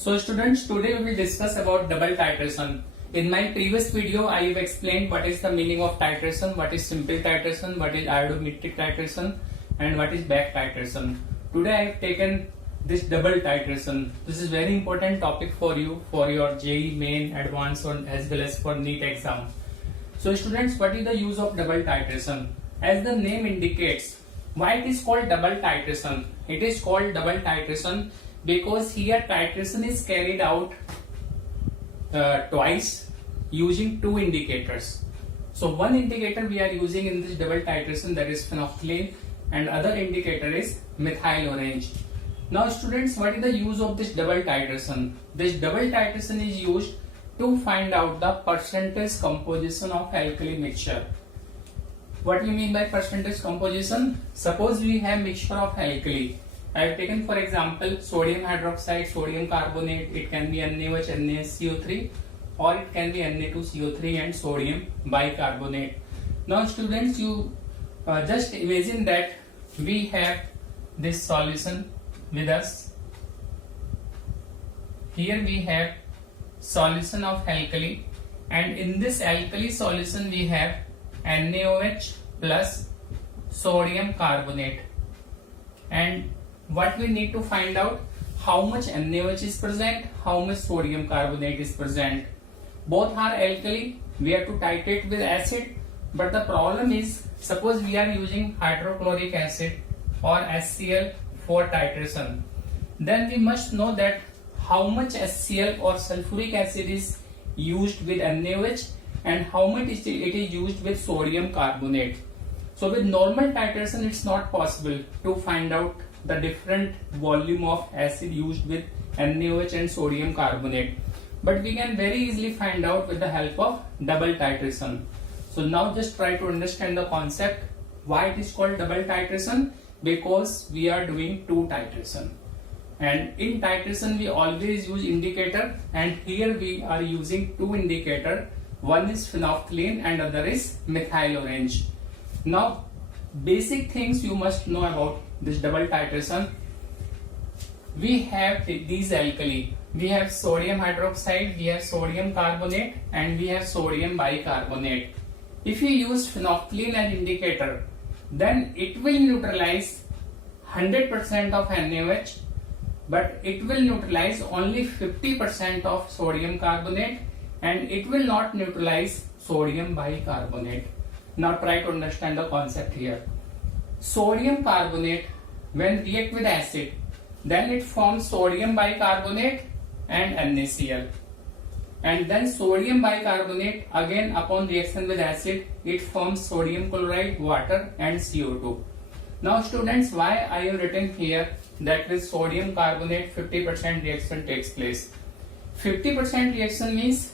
So students, today we will discuss about double titration. In my previous video, I have explained what is the meaning of titration, what is simple titration, what is iodometric titration, and what is back titration. Today I have taken this double titration. This is very important topic for you, for your JEE main, advanced, or as well as for NEET exam. So students, what is the use of double titration? As the name indicates, why it is called double titration? It is called double titration because here titration is carried out twice using two indicators. So one indicator we are using in this double titration, that is phenolphthalein, and other indicator is methyl orange. Now students, what is the use of this double titration? This double titration is used to find out the percentage composition of alkali mixture. What do you mean by percentage composition? Suppose we have mixture of alkali. I have taken for example sodium hydroxide, sodium carbonate. It can be NaOH, NaSCO3, or it can be Na2CO3 and sodium bicarbonate. Now students, you just imagine that we have this solution with us. Here we have solution of alkali, and in this alkali solution we have NaOH plus sodium carbonate. And what we need to find out, how much NaOH is present, how much sodium carbonate is present. Both are alkali, we have to titrate with acid, but the problem is, suppose we are using hydrochloric acid or HCl for titration, then we must know that how much HCl or sulfuric acid is used with NaOH and how much it is used with sodium carbonate. So with normal titration it's not possible to find out the different volume of acid used with NaOH and sodium carbonate, but we can very easily find out with the help of double titration. So now just try to understand the concept. Why it is called double titration? Because we are doing two titration, and in titration we always use indicator, and here we are using two indicator. One is phenolphthalein and other is methyl orange. Now basic things you must know about this double titration. We have these alkali. We have sodium hydroxide, we have sodium carbonate, and we have sodium bicarbonate. If you use phenolphthalein as indicator, then it will neutralize 100% of NaOH, but it will neutralize only 50% of sodium carbonate, and it will not neutralize sodium bicarbonate. Now try to understand the concept here. Sodium carbonate, when react with acid, then it forms sodium bicarbonate and NaCl, and then sodium bicarbonate again upon reaction with acid it forms sodium chloride, water and CO2. Now students, why I have written here that with sodium carbonate 50% reaction takes place. 50% reaction means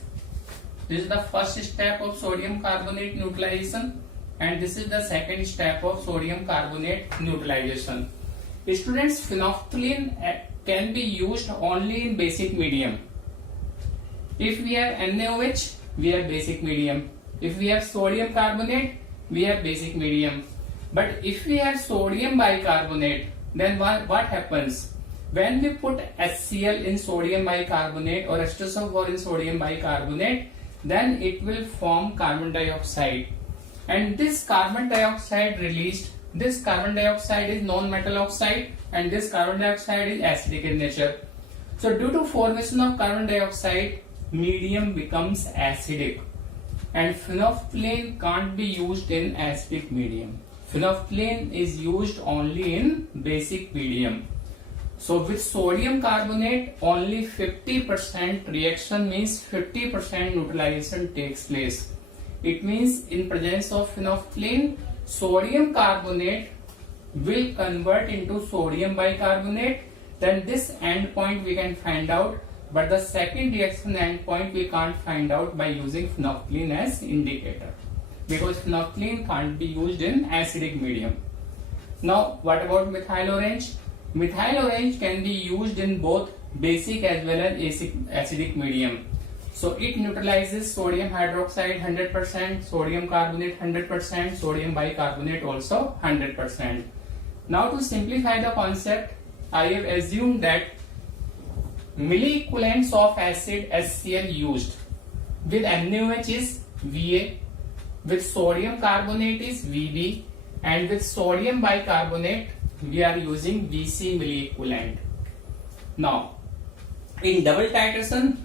this is the first step of sodium carbonate neutralization, and this is the second step of sodium carbonate neutralization. Students, phenolphthalein can be used only in basic medium. If we have NaOH, we have basic medium. If we have sodium carbonate, we have basic medium. But if we have sodium bicarbonate, then what happens? When we put HCl in sodium bicarbonate or H2SO4 in sodium bicarbonate, then it will form carbon dioxide, and this carbon dioxide released, this carbon dioxide is non-metal oxide, and this carbon dioxide is acidic in nature. So due to formation of carbon dioxide, medium becomes acidic, and phenolphthalein can't be used in acidic medium. Phenolphthalein is used only in basic medium. So with sodium carbonate, only 50% reaction means 50% neutralization takes place. It means in presence of phenolphthalein, sodium carbonate will convert into sodium bicarbonate. Then this end point we can find out, but the second reaction end point we can't find out by using phenolphthalein as indicator, because phenolphthalein can't be used in acidic medium. Now what about methyl orange? Methyl orange can be used in both basic as well as acidic medium. So it neutralizes sodium hydroxide 100%, sodium carbonate 100%, sodium bicarbonate also 100%. Now to simplify the concept, I have assumed that milliequivalents of acid HCl used with NaOH is Va, with sodium carbonate is Vb, and with sodium bicarbonate we are using Vc milliequivalent. Now in double titration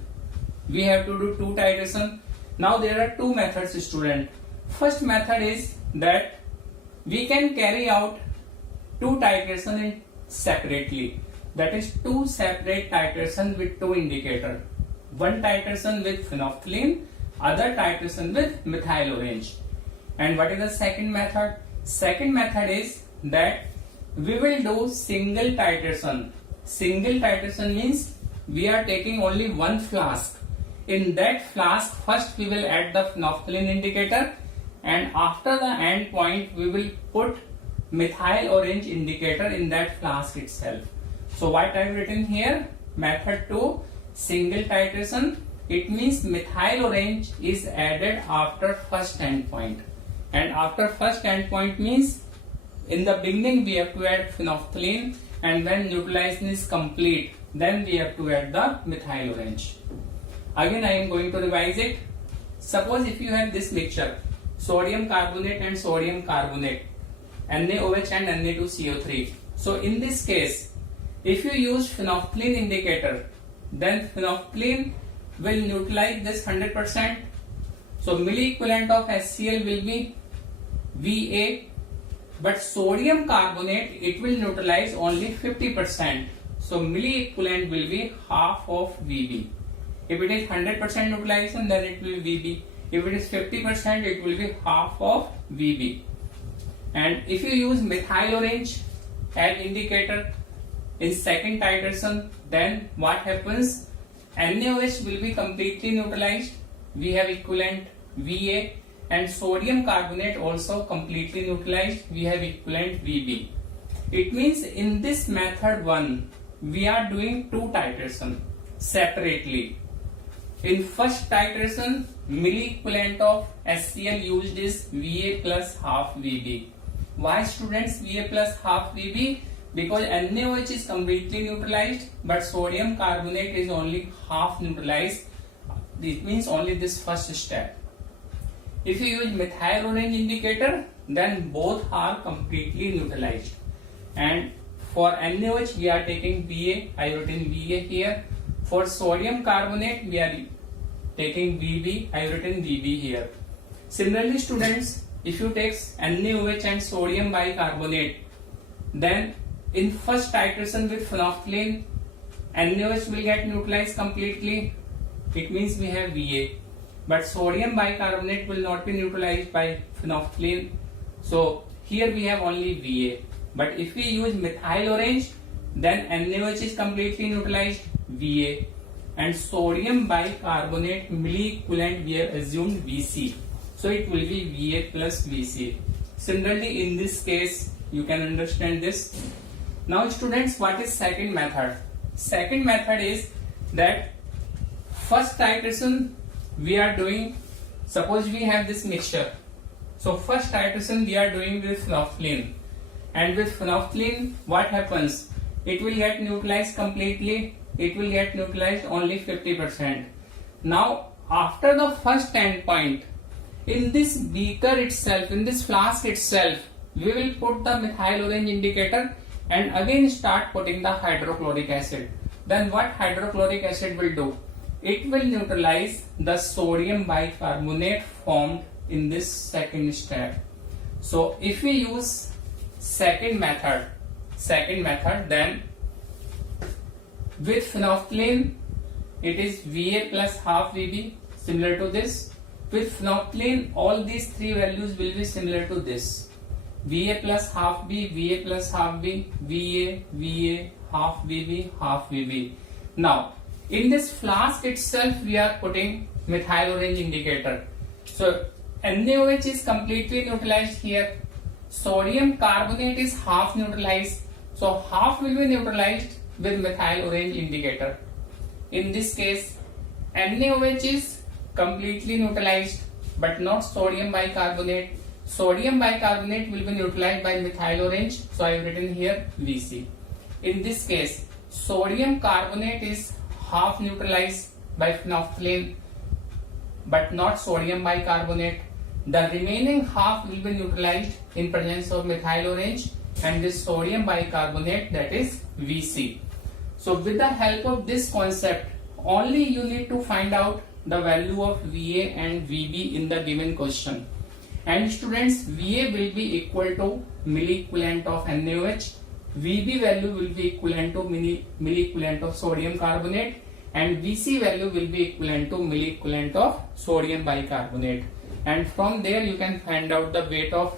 we have to do two titration. Now there are two methods, student. First method is that we can carry out two titration separately, that is two separate titration with two indicator. One titration with phenolphthalein, other titration with methyl orange. And what is the second method? Second method is that we will do single titration. Single titration means we are taking only one flask. In that flask first we will add the phenolphthalein indicator, and after the end point we will put methyl orange indicator in that flask itself. So what I have written here, method 2, single titration, it means methyl orange is added after first end point. And after first end point means in the beginning we have to add phenolphthalein, and when neutralization is complete then we have to add the methyl orange. Again I am going to revise it. Suppose if you have this mixture, sodium carbonate and sodium carbonate, NaOH and Na2CO3. So in this case, if you use phenolphthalein indicator, then phenolphthalein will neutralize this 100%. So milliequivalent of HCl will be Va, but sodium carbonate it will neutralize only 50%. So milliequivalent will be half of Vb. If it is 100% neutralization, then it will be Vb. If it is 50%, it will be half of Vb. And if you use methyl orange as indicator in second titration, then what happens? NaOH will be completely neutralized. We have equivalent Va, and sodium carbonate also completely neutralized. We have equivalent Vb. It means in this method 1, we are doing two titration separately. In first titration, milliequivalent of HCl used is Va plus half Vb. Why, students, Va plus half Vb? Because NaOH is completely neutralized, but sodium carbonate is only half neutralized. It means only this first step. If you use methyl orange indicator, then both are completely neutralized. And for NaOH we are taking Va, I have written Va here. For sodium carbonate we are taking Vb, I have written Vb here. Similarly, students, if you take NaOH and sodium bicarbonate, then in first titration with phenolphthalein, NaOH will get neutralized completely. It means we have Va, but sodium bicarbonate will not be neutralized by phenolphthalein. So here we have only Va. But if we use methyl orange, then NaOH is completely neutralized, Va, and sodium bicarbonate milliequivalent we have assumed Vc. So it will be Va plus Vc. Similarly, in this case, you can understand this. Now, students, what is second method? Second method is that first titration we are doing, suppose we have this mixture. So first titration we are doing with phenolphthalein. And with phenolphthalein, what happens? It will get neutralized completely. It will get neutralized only 50%. Now, after the first end point, in this beaker itself, in this flask itself, we will put the methyl orange indicator and again start putting the hydrochloric acid. Then what hydrochloric acid will do? It will neutralize the sodium bicarbonate formed in this second step. So if we use second method, then with phenolphthalein it is Va plus half Vb, similar to this. With phenolphthalein, all these three values will be similar to this. Va plus half B, Va plus half B, Va, half Vb, half Vb. Now, in this flask itself, we are putting methyl orange indicator. So, NaOH is completely neutralized here. Sodium carbonate is half neutralized. So, half will be neutralized with methyl orange indicator. In this case, NaOH is completely neutralized, but not sodium bicarbonate. Sodium bicarbonate will be neutralized by methyl orange. So, I have written here Vc. In this case, sodium carbonate is half neutralized by phenolphthalein but not sodium bicarbonate. The remaining half will be neutralized in presence of methyl orange and this sodium bicarbonate, that is VC. So with the help of this concept, only you need to find out the value of VA and VB in the given question. And students, VA will be equal to milliequivalent of NaOH, VB value will be equivalent to milliequivalent of sodium carbonate, and VC value will be equivalent to milliequivalent of sodium bicarbonate. And from there you can find out the weight of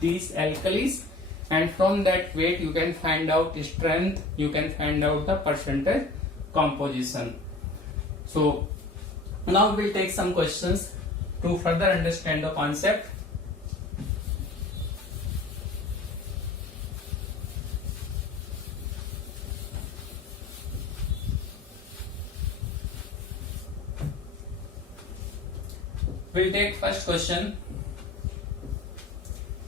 these alkalis, and from that weight you can find out strength, you can find out the percentage composition. So now we'll take some questions to further understand the concept. We'll take first question.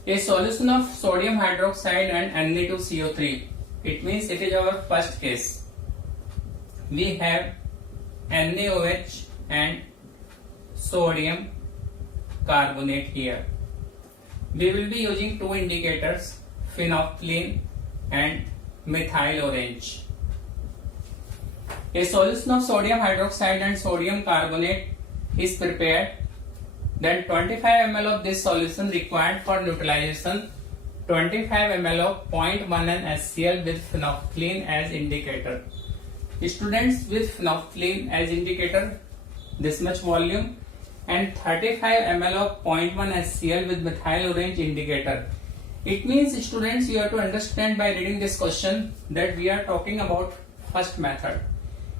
A solution of sodium hydroxide and Na2CO3. It means it is our first case. We have NaOH and sodium carbonate here. We will be using two indicators, phenolphthalein and methyl orange. A solution of sodium hydroxide and sodium carbonate is prepared. Then 25 ml of this solution required for neutralization, 25 ml of 0.1 NaCl with phenolphthalein as indicator. Students, with phenolphthalein as indicator, this much volume, and 35 ml of 0.1 NaCl with methyl orange indicator. It means, students, you have to understand by reading this question that we are talking about first method.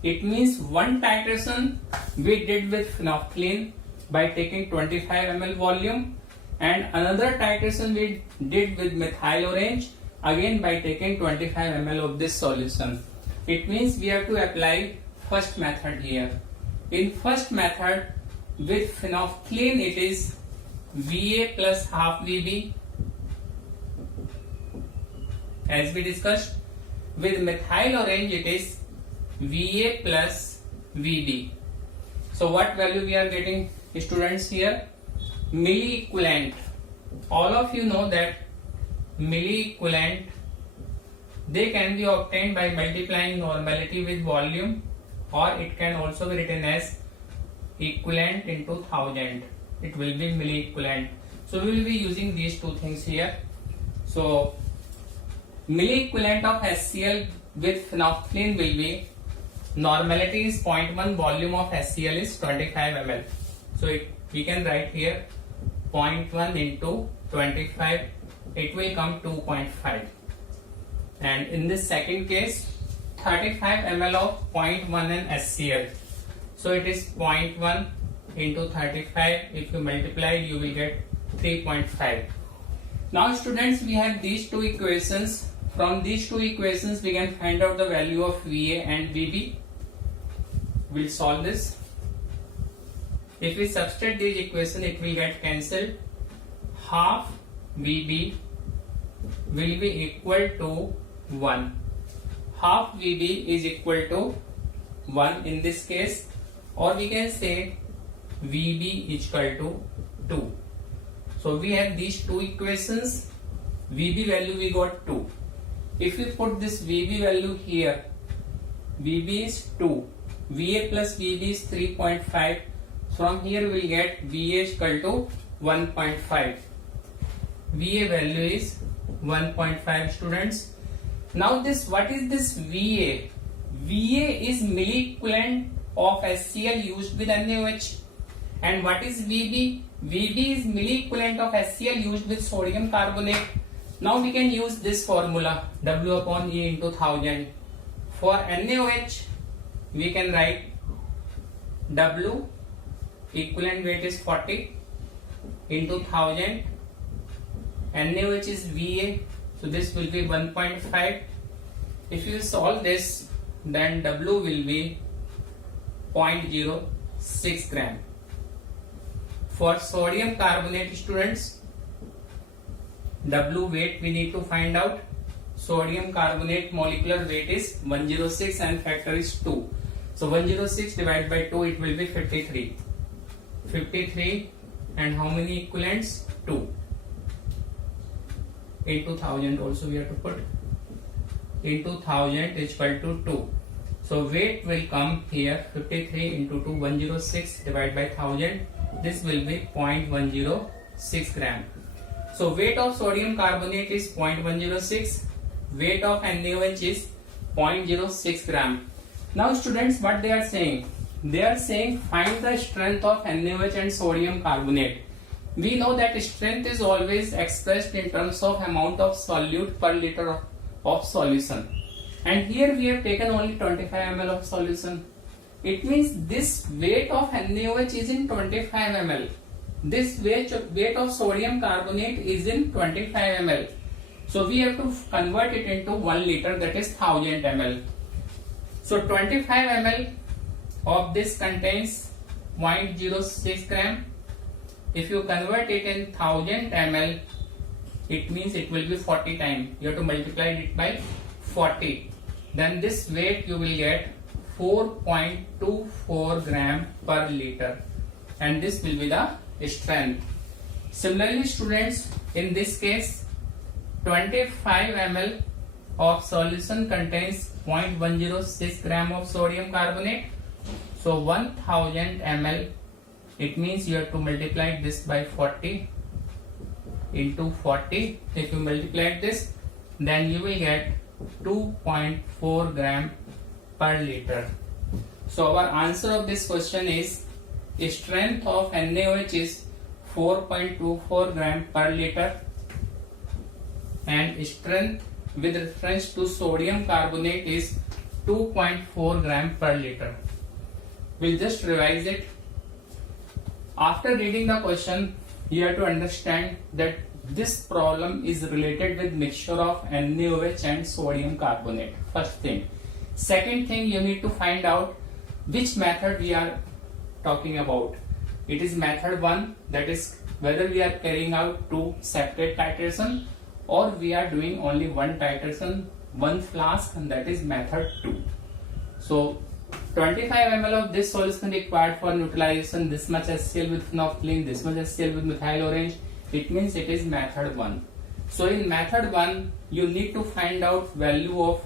It means one titration we did with phenolphthalein by taking 25 ml volume, and another titration we did with methyl orange again by taking 25 ml of this solution. It means we have to apply first method here. In first method with phenolphthalein it is VA plus half VB as we discussed. With methyl orange it is VA plus VB. So what value we are getting, students, here? Milliequivalent. All of you know that milliequivalent, they can be obtained by multiplying normality with volume, or it can also be written as equivalent into 1000. It will be milliequivalent. So we will be using these two things here. So milliequivalent of HCl with phenolphthalein will be, normality is 0.1, volume of HCl is 25 ml. So we can write here 0.1 into 25, it will come 2.5. And in this second case, 35 ml of 0.1 NaCl. So it is 0.1 into 35. If you multiply, you will get 3.5. Now students, we have these two equations. From these two equations, we can find out the value of VA and VB. We'll solve this. If we substitute these equations, it will get cancelled. Half VB will be equal to 1. Half VB is equal to 1 in this case, or we can say VB is equal to 2. So we have these two equations. VB value we got 2. If we put this VB value here, VB is 2. VA plus VB is 3.5. From here we will get VA is equal to 1.5. VA value is 1.5, students. Now this, what is this VA? VA is milliequivalent of HCl used with NaOH. And what is VB? VB is milliequivalent of HCl used with sodium carbonate. Now we can use this formula, W upon E into 1000. For NaOH, we can write W, equivalent weight is 40, into 1000. NaOH is VA, so this will be 1.5. If you solve this, then W will be 0.06 gram. For sodium carbonate, students, W weight we need to find out. Sodium carbonate molecular weight is 106 and factor is 2. So 106 divided by 2, it will be 53. 53 and how many equivalents? 2. Into 1000 also we have to put. Into 1000 is equal to 2. So weight will come here 53 into 2, 106 divided by 1000. This will be 0.106 gram. So weight of sodium carbonate is 0.106. Weight of NaOH is 0.06 gram. Now students, what they are saying? They are saying find the strength of NaOH and sodium carbonate. We know that strength is always expressed in terms of amount of solute per liter of solution. And here we have taken only 25 ml of solution. It means this weight of NaOH is in 25 ml. This weight of sodium carbonate is in 25 ml. So we have to convert it into 1 liter, that is 1000 ml. So 25 ml of this contains 0.06 gram. If you convert it in 1000 ml, it means it will be 40 times. You have to multiply it by 40. Then this weight you will get 4.24 gram per liter. And this will be the strength. Similarly students, in this case 25 ml of solution contains 0.106 gram of sodium carbonate. So 1000 ml, it means you have to multiply this by 40 into 40. If you multiply this, then you will get 2.4 gram per liter. So our answer of this question is strength of NaOH is 4.24 gram per liter and strength with reference to sodium carbonate is 2.4 gram per liter. We'll just revise it. After reading the question, you have to understand that this problem is related with mixture of NaOH and sodium carbonate. First thing. Second thing, you need to find out which method we are talking about. It is method 1, that is whether we are carrying out 2 separate titration or we are doing only one titration, one flask, and that is method 2. So 25 ml of this solution required for neutralization, this much HCl with phenolphthalein, this much HCl with methyl orange. It means it is method 1. So in method 1, you need to find out value of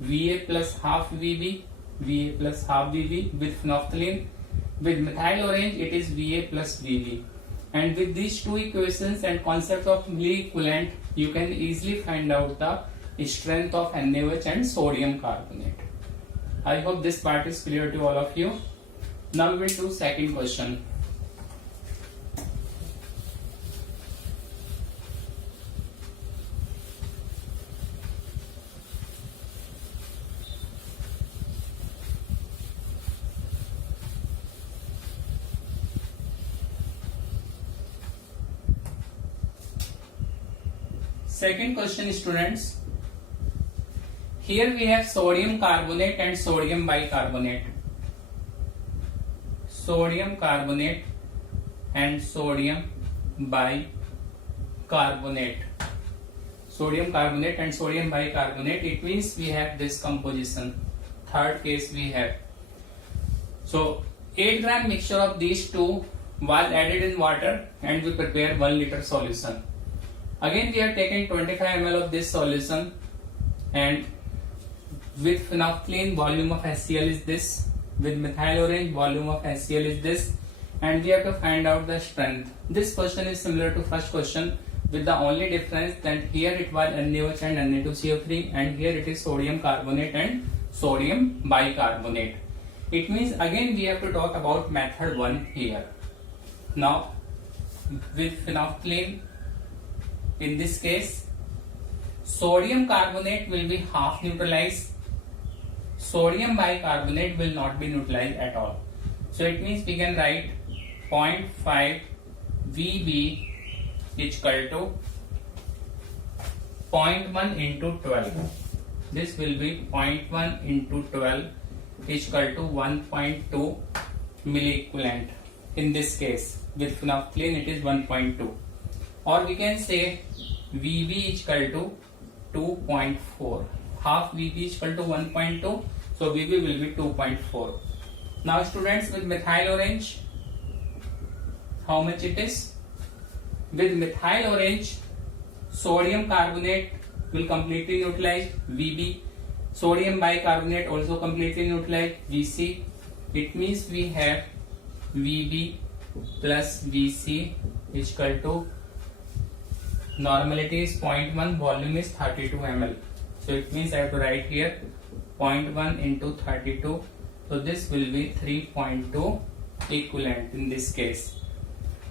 Va plus half Vb, Va plus half Vb with phenolphthalein. With methyl orange, it is Va plus Vb. And with these two equations and concept of milli equivalent, you can easily find out the strength of NaOH and sodium carbonate. I hope this part is clear to all of you. Now we will do second question. Second question, students. Here we have sodium carbonate and sodium bicarbonate. Sodium carbonate and sodium bicarbonate. Sodium carbonate and sodium bicarbonate. It means we have this composition. Third case we have. So 8 gram mixture of these two was added in water and we prepare 1 liter solution. Again we have taken 25 ml of this solution and with phenolphthalein volume of HCl is this, with methyl orange volume of HCl is this, and we have to find out the strength. This question is similar to first question with the only difference that here it was NaOH and Na2CO3 and here it is sodium carbonate and sodium bicarbonate. It means again we have to talk about method 1 here. Now with phenolphthalein, in this case sodium carbonate will be half neutralized, sodium bicarbonate will not be neutralized at all. So it means we can write 0.5 Vb is equal to 0.1 into 12. This will be 0.1 into 12 is equal to 1.2 milliequivalent. In this case with phenolphthalein it is 1.2, or we can say Vb is equal to 2.4. Half Vb is equal to 1.2, so Vb will be 2.4. Now students, with methyl orange, how much it is? With methyl orange, sodium carbonate will completely neutralize, Vb. Sodium bicarbonate also completely neutralize, Vc. It means we have Vb plus Vc is equal to, normality is 0.1, volume is 32 ml. So it means I have to write here 0.1 into 32. So this will be 3.2 equivalent in this case.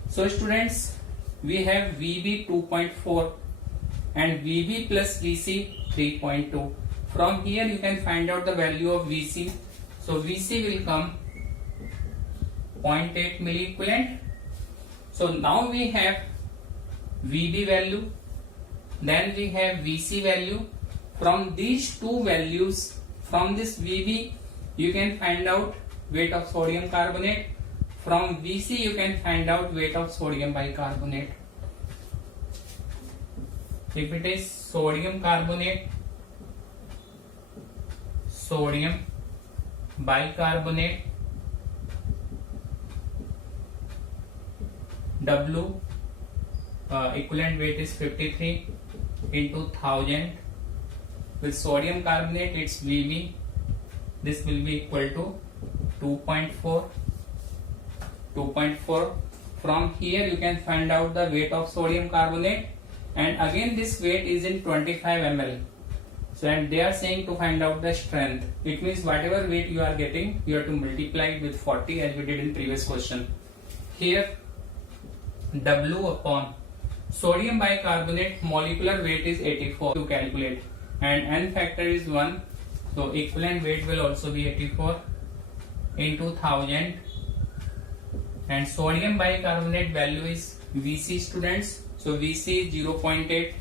So students, we have Vb 2.4 and Vb plus Vc 3.2. From here you can find out the value of Vc. So Vc will come 0.8 milliequivalent. So now we have Vb value, then we have Vc value. From these two values, from this Vb you can find out weight of sodium carbonate. From Vc you can find out weight of sodium bicarbonate. If it is sodium carbonate, sodium bicarbonate, W equivalent weight is 53 into 1000. With sodium carbonate it's Vb. This will be equal to 2.4. From here you can find out the weight of sodium carbonate, and again this weight is in 25 ml. So and they are saying to find out the strength. It means whatever weight you are getting, you have to multiply it with 40 as we did in previous question. Here W upon sodium bicarbonate molecular weight is 84 to calculate, and N factor is 1. So equivalent weight will also be 84 into 1000, and sodium bicarbonate value is Vc students. So Vc is 0.8.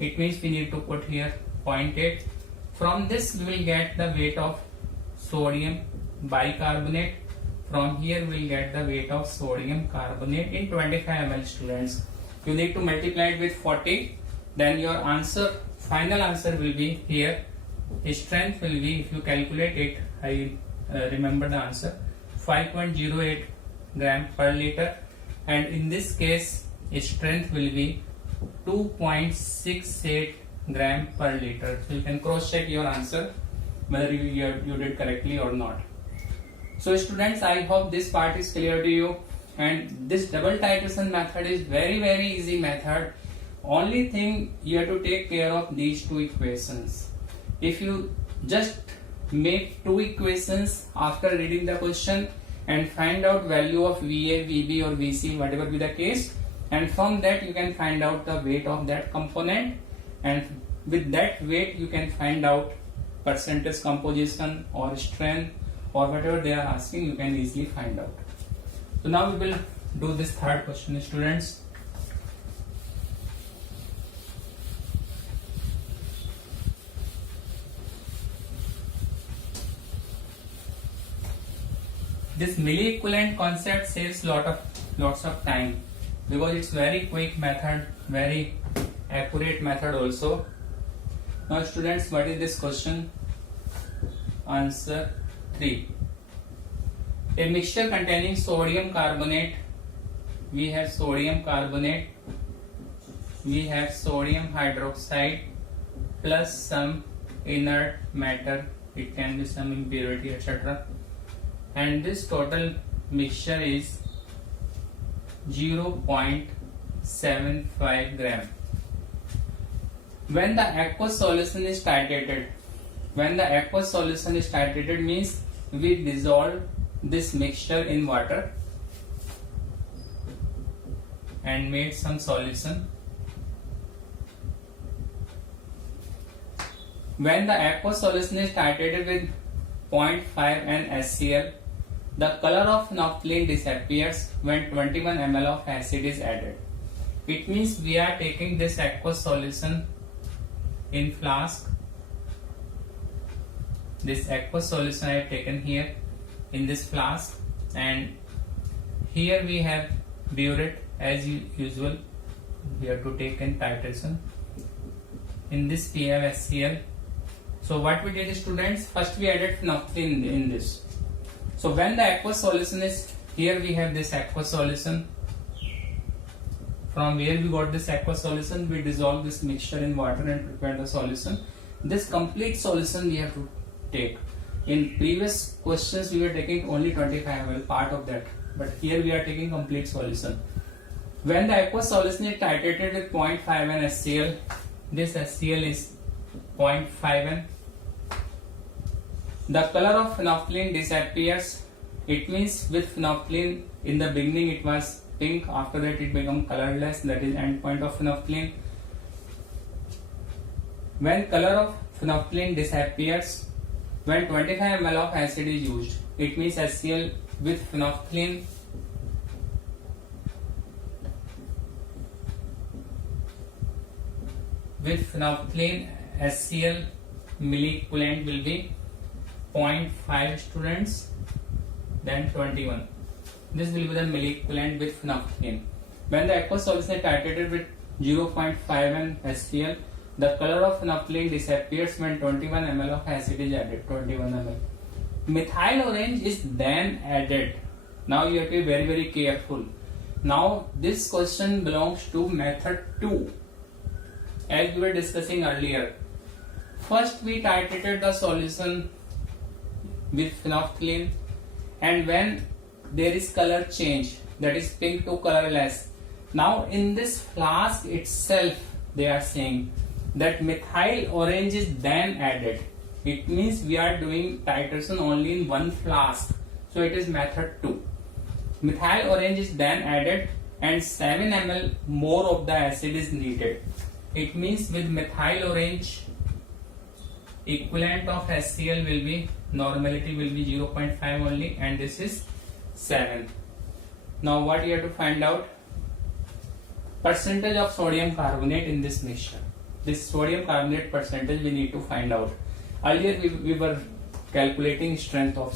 It means we need to put here 0.8. From this we will get the weight of sodium bicarbonate. From here we will get the weight of sodium carbonate in 25 ml students. You need to multiply it with 40. Then your answer, final answer will be here. Strength will be, if you calculate it, I remember the answer, 5.08 gram per liter, and in this case strength will be 2.68 gram per liter. So you can cross check your answer whether you did correctly or not. So students, I hope this part is clear to you, and this double titration method is very easy method. Only thing you have to take care of these two equations. If you just make two equations after reading the question and find out value of Va, Vb or Vc, whatever be the case, and from that you can find out the weight of that component, and with that weight you can find out percentage composition or strength or whatever they are asking, you can easily find out. So now we will do this third question students. This milli-equivalent concept saves lots of time because it's very quick method, very accurate method also. Now students, what is this question? Answer 3. A mixture containing sodium carbonate, we have sodium carbonate, we have sodium hydroxide plus some inert matter, it can be some impurity etc. And this total mixture is 0.75 gram. When the aqueous solution is titrated, means we dissolve this mixture in water and made some solution. When the aqueous solution is titrated with 0.5 NaCl, the color of naphthalene disappears when 21 ml of acid is added. It means we are taking this aqueous solution in flask. This aqueous solution I have taken here in this flask, and here we have burette as usual. We have to take in titration. In this we have HCl. So what we did students, first we added naphthalene in this. So when the aqueous solution is here, we have this aqueous solution. From where we got this aqueous solution, we dissolve this mixture in water and prepare the solution. This complete solution we have to take. In previous questions we were taking only 25 ml, part of that, but here we are taking complete solution. When the aqueous solution is titrated with 0.5 N HCl, this HCl is 0.5 N. The color of phenolphthalein disappears. It means with phenolphthalein in the beginning it was pink, after that it become colorless, that is end point of phenolphthalein. When color of phenolphthalein disappears, when 25 ml of acid is used, it means HCl with phenolphthalein HCl milliequivalent will be 0.5 students, then 21. This will be the milliequivalent with phenolphthalein. When the aqueous solution is titrated with 0.5 N HCl, the color of phenolphthalein disappears when 21 ml of acid is added. 21 ml. Methyl orange is then added. Now you have to be very, very careful. Now this question belongs to method 2. As we were discussing earlier, first we titrated the solution with phenolphthalein, and when there is color change, that is pink to colorless. Now in this flask itself they are saying that methyl orange is then added. It means we are doing titration only in one flask, so it is method 2. Methyl orange is then added and 7 ml more of the acid is needed. It means with methyl orange, equivalent of HCl will be, normality will be 0.5 only, and this is 7. Now what you have to find out? Percentage of sodium carbonate in this mixture. This sodium carbonate percentage we need to find out. Earlier we were calculating strength of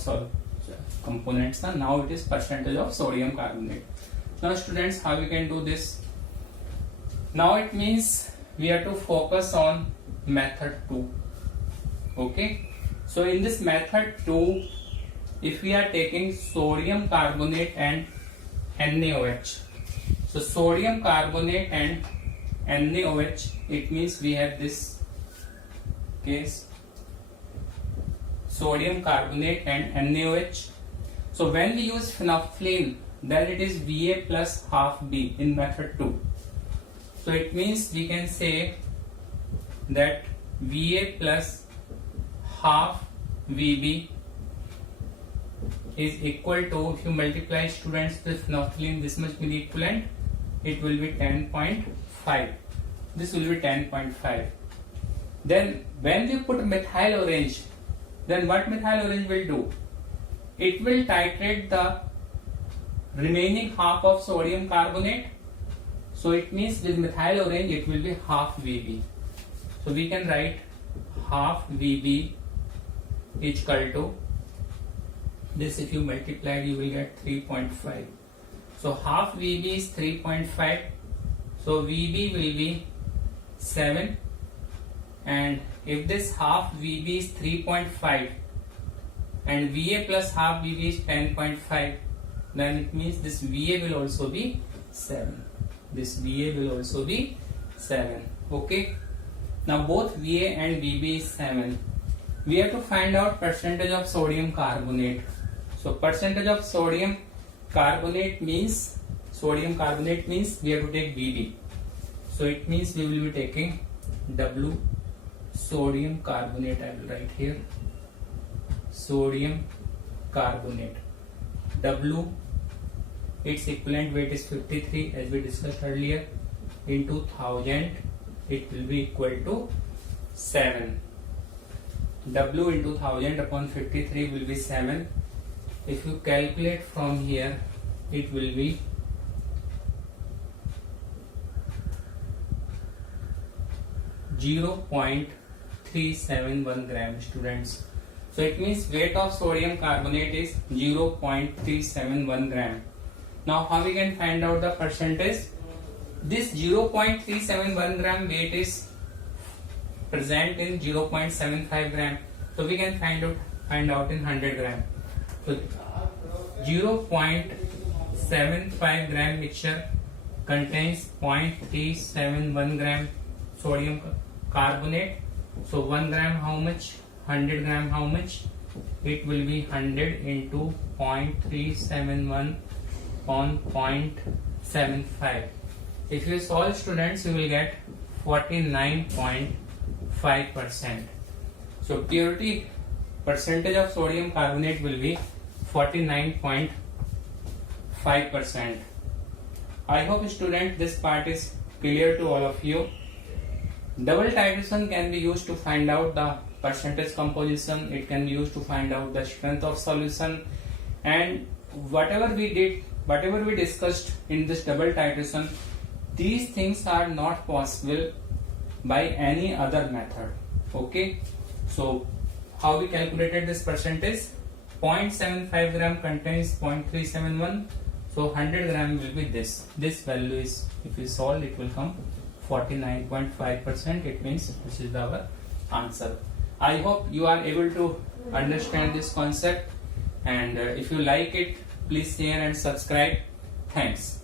components, now it is percentage of sodium carbonate. Now students, how we can do this? Now it means we have to focus on method 2. Okay, so in this method 2, if we are taking sodium carbonate and NaOH, so sodium carbonate and NaOH, it means we have this case, sodium carbonate and NaOH. So when we use phenolphthalein, then it is Va plus half B in method 2. So it means we can say that Va plus half Vb is equal to, if you multiply students with phenolphthalein this much milliequivalent, it will be 10.5. This will be 10.5. Then when we put methyl orange, then what methyl orange will do? It will titrate the remaining half of sodium carbonate. So it means with methyl orange it will be half Vb. So we can write half Vb is equal to this. If you multiply, you will get 3.5. So half Vb is 3.5. So Vb will be 7. And if this half Vb is 3.5 and Va plus half Vb is 10.5, then it means this Va will also be 7. This Va will also be 7. Okay. Now both Va and Vb is 7. We have to find out percentage of sodium carbonate. So percentage of sodium carbonate means we have to take Vb. So it means we will be taking W sodium carbonate. I will write here sodium carbonate. W, its equivalent weight is 53 as we discussed earlier, into 1000, it will be equal to 7. W into 1000 upon 53 will be 7. If you calculate from here, it will be 0.371 gram, students. So it means weight of sodium carbonate is 0.371 gram. Now how we can find out the percentage? This 0.371 gram weight is present in 0.75 gram. So we can find out in 100 gram. So 0.75 gram mixture contains 0.371 gram sodium carbonate. So 1 gram how much? 100 gram how much? It will be 100 into 0.371 on 0.75. If you solve, students, you will get 49.5%. So purity percentage of sodium carbonate will be 49.5%. I hope, student, this part is clear to all of you. Double titration can be used to find out the percentage composition. It can be used to find out the strength of solution, and whatever we discussed in this double titration, these things are not possible by any other method. Okay, so how we calculated this percentage? 0.75 gram contains 0.371, so 100 gram will be this value is, if we solve, it will come 49.5%. It means this is our answer. I hope you are able to understand this concept, and if you like it, please share and subscribe. Thanks.